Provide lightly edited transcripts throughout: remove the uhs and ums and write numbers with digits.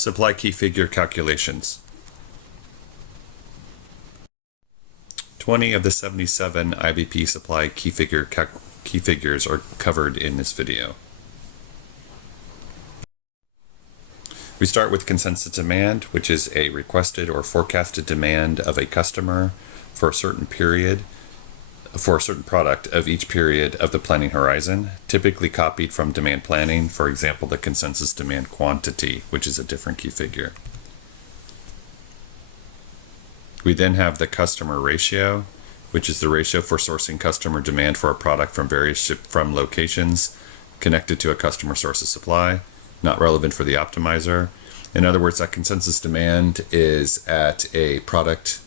Supply key figure calculations. 20 of the 77 IBP supply key figures are covered in this video. We start with consensus demand, which is a requested or forecasted demand of a customer for a certain period, for a certain product of each period of the planning horizon, typically copied from demand planning, for example, the consensus demand quantity, which is a different key figure. We then have the customer ratio, which is the ratio for sourcing customer demand for a product from various ship-from locations connected to a customer source of supply, not relevant for the optimizer. In other words, that consensus demand is at a product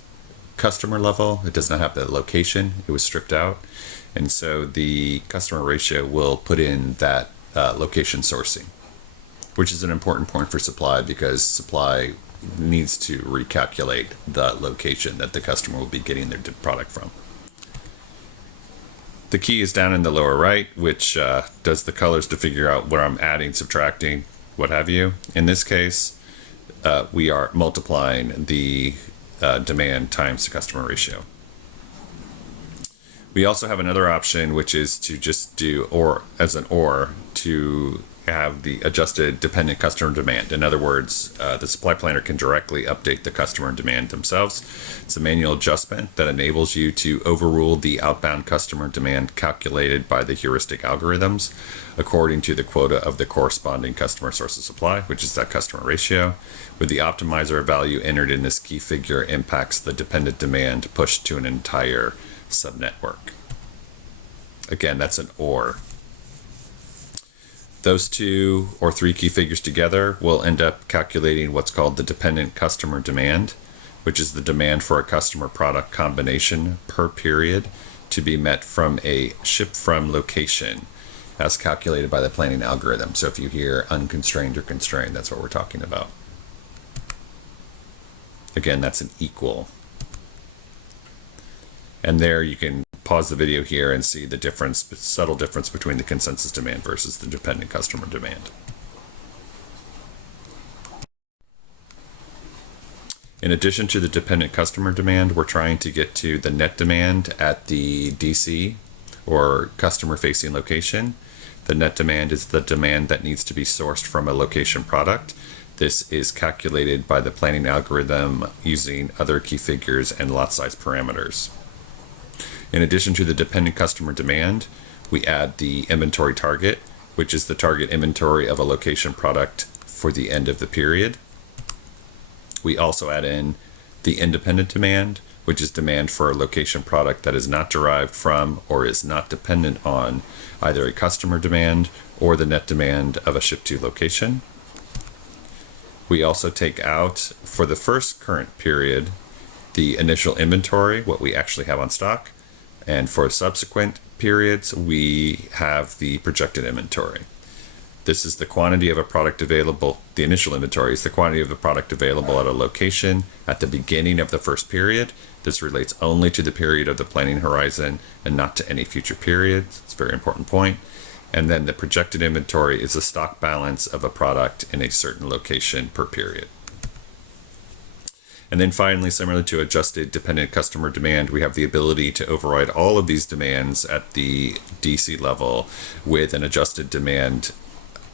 customer level. It does not have the location. It was stripped out. And so the customer ratio will put in that location sourcing, which is an important point for supply because supply needs to recalculate the location that the customer will be getting their product from. The key is down in the lower right, which does the colors to figure out where I'm adding, subtracting, what have you. In this case, we are multiplying the demand times the customer ratio. We also have another option, which is to just do or to have the adjusted dependent customer demand. In other words, the supply planner can directly update the customer demand themselves. It's a manual adjustment that enables you to overrule the outbound customer demand calculated by the heuristic algorithms according to the quota of the corresponding customer source of supply, which is that customer ratio, with the optimizer value entered in this key figure impacts the dependent demand pushed to an entire subnetwork. Again, that's an or. Those two or three key figures together will end up calculating what's called the dependent customer demand, which is the demand for a customer product combination per period to be met from a ship-from location as calculated by the planning algorithm. So if you hear unconstrained or constrained, that's what we're talking about. Again, that's an equal. And there you can pause the video here and see the difference, subtle difference between the consensus demand versus the dependent customer demand. In addition to the dependent customer demand, we're trying to get to the net demand at the DC or customer facing location. The net demand is the demand that needs to be sourced from a location product. This is calculated by the planning algorithm using other key figures and lot size parameters. In addition to the dependent customer demand, we add the inventory target, which is the target inventory of a location product for the end of the period. We also add in the independent demand, which is demand for a location product that is not derived from or is not dependent on either a customer demand or the net demand of a ship-to location. We also take out, for the first current period, the initial inventory, what we actually have on stock. And for subsequent periods, we have the projected inventory. This is the quantity of a product available. The initial inventory is the quantity of the product available at a location at the beginning of the first period. This relates only to the period of the planning horizon and not to any future periods. It's a very important point. And then the projected inventory is the stock balance of a product in a certain location per period. And then finally, similar to adjusted dependent customer demand, we have the ability to override all of these demands at the DC level with an adjusted demand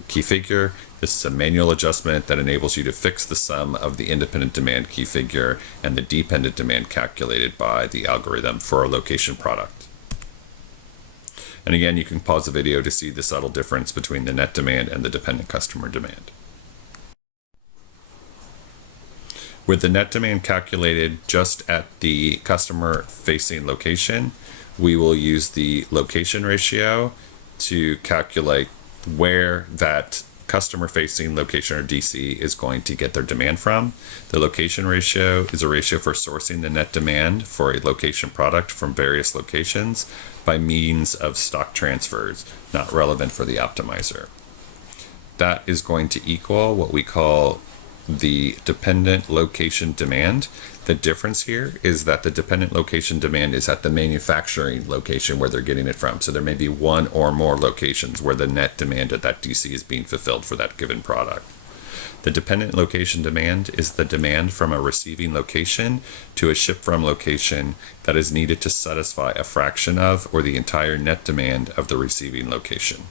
key figure. This is a manual adjustment that enables you to fix the sum of the independent demand key figure and the dependent demand calculated by the algorithm for a location product. And again, you can pause the video to see the subtle difference between the net demand and the dependent customer demand. With the net demand calculated just at the customer facing location, we will use the location ratio to calculate where that customer facing location or DC is going to get their demand from. The location ratio is a ratio for sourcing the net demand for a location product from various locations by means of stock transfers, not relevant for the optimizer. That is going to equal what we call the dependent location demand. The difference here is that the dependent location demand is at the manufacturing location where they're getting it from. So there may be one or more locations where the net demand at that DC is being fulfilled for that given product. The dependent location demand is the demand from a receiving location to a ship from location that is needed to satisfy a fraction of or the entire net demand of the receiving location.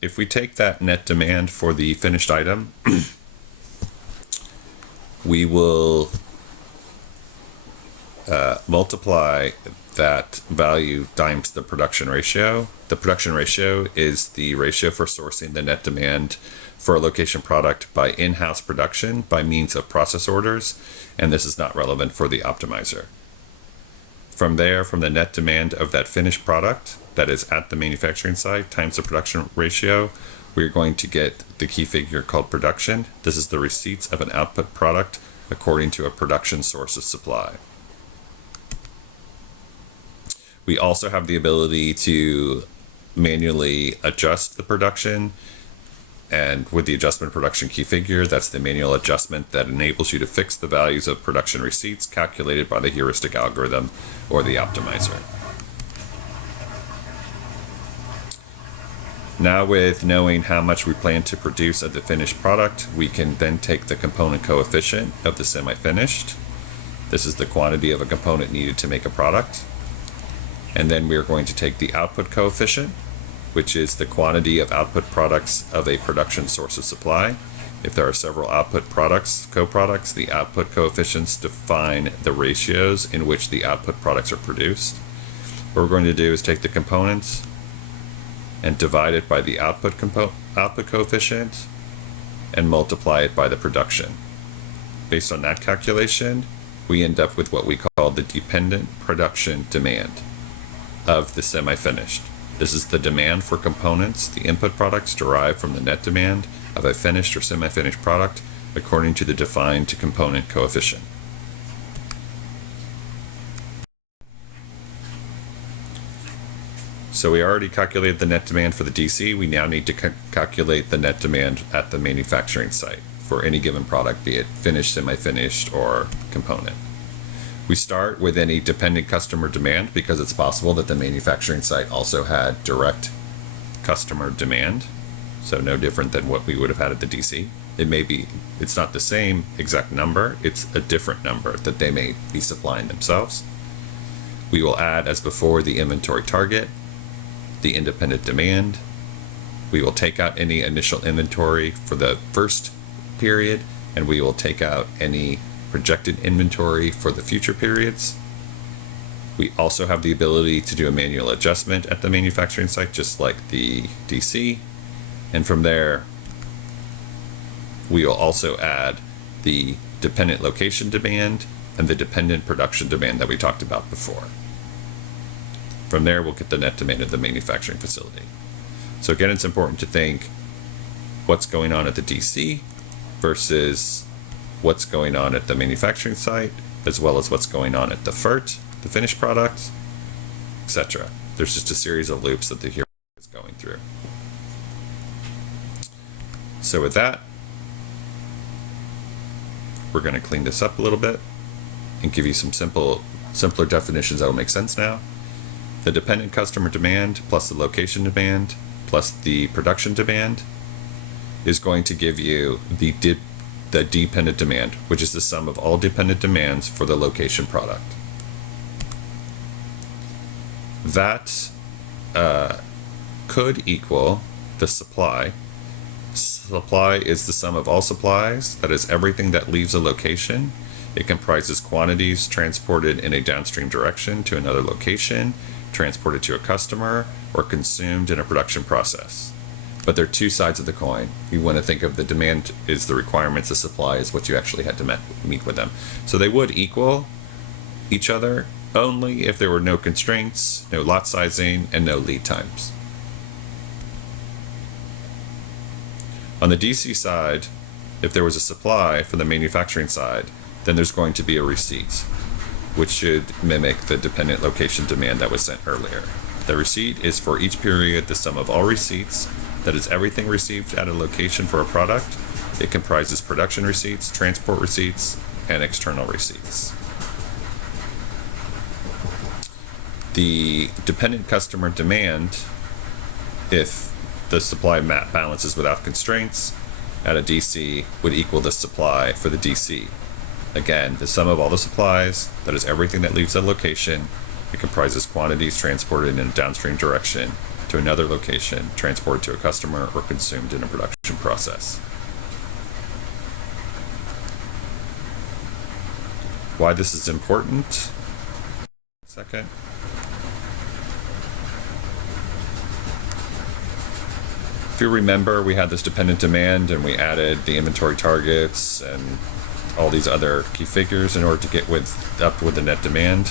If we take that net demand for the finished item, we will multiply that value times the production ratio. The production ratio is the ratio for sourcing the net demand for a location product by in-house production by means of process orders, and this is not relevant for the optimizer. From there, from the net demand of that finished product that is at the manufacturing site times the production ratio, we're going to get the key figure called production. This is the receipts of an output product according to a production source of supply. We also have the ability to manually adjust the production, and with the adjustment production key figure, that's the manual adjustment that enables you to fix the values of production receipts calculated by the heuristic algorithm or the optimizer. Now, with knowing how much we plan to produce of the finished product, we can then take the component coefficient of the semi-finished. This is the quantity of a component needed to make a product. And then we're going to take the output coefficient, which is the quantity of output products of a production source of supply. If there are several output products, co-products, the output coefficients define the ratios in which the output products are produced. What we're going to do is take the components and divide it by the output coefficient and multiply it by the production. Based on that calculation, we end up with what we call the dependent production demand of the semi-finished. This is the demand for components, the input products derived from the net demand of a finished or semi-finished product according to the defined component coefficient. So we already calculated the net demand for the DC. We now need to calculate the net demand at the manufacturing site for any given product, be it finished, semi-finished, or component. We start with any dependent customer demand because it's possible that the manufacturing site also had direct customer demand, so no different than what we would have had at the DC. It's not the same exact number, it's a different number that they may be supplying themselves. We will add, as before, the inventory target, the independent demand. We will take out any initial inventory for the first period, and we will take out any projected inventory for the future periods. We also have the ability to do a manual adjustment at the manufacturing site, just like the DC. And from there, we will also add the dependent location demand and the dependent production demand that we talked about before. From there, we'll get the net demand of the manufacturing facility. So again, it's important to think what's going on at the DC versus what's going on at the manufacturing site, as well as what's going on at the FERT, the finished product, etc. There's just a series of loops that the heuristic is going through. So with that, we're going to clean this up a little bit and give you some simpler definitions that will make sense now. The dependent customer demand plus the location demand plus the production demand is going to give you the dependent demand, which is the sum of all dependent demands for the location product. That could equal the supply. Supply is the sum of all supplies, that is everything that leaves a location. It comprises quantities transported in a downstream direction to another location, transported to a customer, or consumed in a production process. But they're two sides of the coin. You want to think of the demand is the requirements, the supply is what you actually had to meet with them. So they would equal each other only if there were no constraints, no lot sizing, and no lead times. On the DC side, if there was a supply from the manufacturing side, then there's going to be a receipt, which should mimic the dependent location demand that was sent earlier. The receipt is for each period the sum of all receipts, that is everything received at a location for a product. It comprises production receipts, transport receipts, and external receipts. The dependent customer demand if the supply map balances without constraints at a DC would equal the supply for the DC. Again, the sum of all the supplies, that is everything that leaves a location. It comprises quantities transported in a downstream direction to another location, transported to a customer, or consumed in a production process. Why this is important? Second. If you remember, we had this dependent demand and we added the inventory targets and all these other key figures in order to get up with the net demand.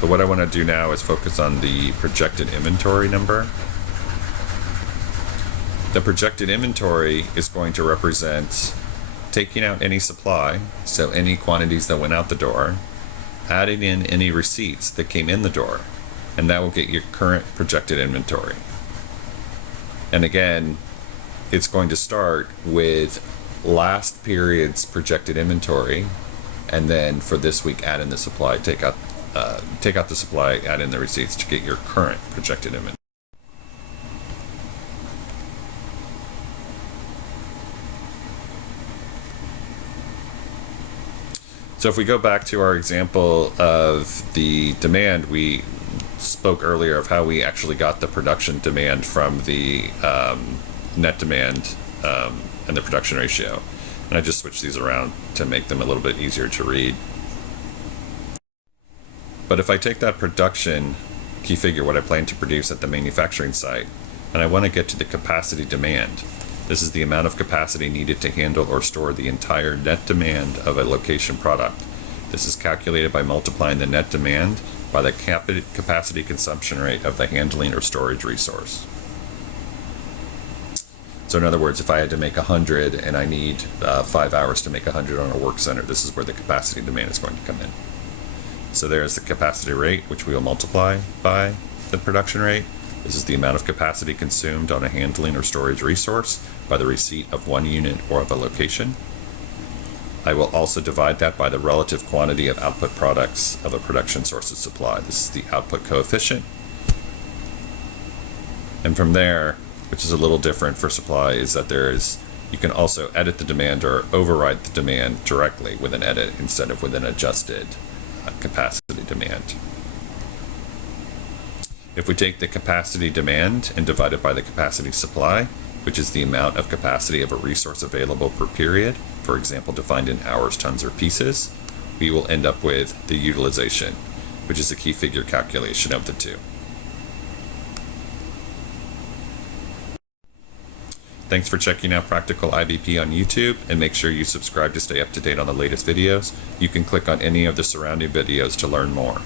But what I want to do now is focus on the projected inventory number. The projected inventory is going to represent taking out any supply, so any quantities that went out the door, adding in any receipts that came in the door, and that will get your current projected inventory. And again, it's going to start with last period's projected inventory, and then for this week add in the supply, take out the supply, add in the receipts to get your current projected inventory. So if we go back to our example of the demand, we spoke earlier of how we actually got the production demand from the net demand and the production ratio. And I just switched these around to make them a little bit easier to read. But if I take that production key figure, what I plan to produce at the manufacturing site, and I want to get to the capacity demand, this is the amount of capacity needed to handle or store the entire net demand of a location product. This is calculated by multiplying the net demand by the capacity consumption rate of the handling or storage resource. So in other words, if I had to make 100 and I need 5 hours to make 100 on a work center, this is where the capacity demand is going to come in. So there's the capacity rate, which we will multiply by the production rate. This is the amount of capacity consumed on a handling or storage resource by the receipt of one unit or of a location. I will also divide that by the relative quantity of output products of a production source's supply. This is the output coefficient. And from there, which is a little different for supply, is that you can also edit the demand or override the demand directly with an edit instead of with an adjusted capacity demand. If we take the capacity demand and divide it by the capacity supply, which is the amount of capacity of a resource available per period, for example, defined in hours, tons, or pieces, we will end up with the utilization, which is a key figure calculation of the two. Thanks for checking out Practical IBP on YouTube, and make sure you subscribe to stay up to date on the latest videos. You can click on any of the surrounding videos to learn more.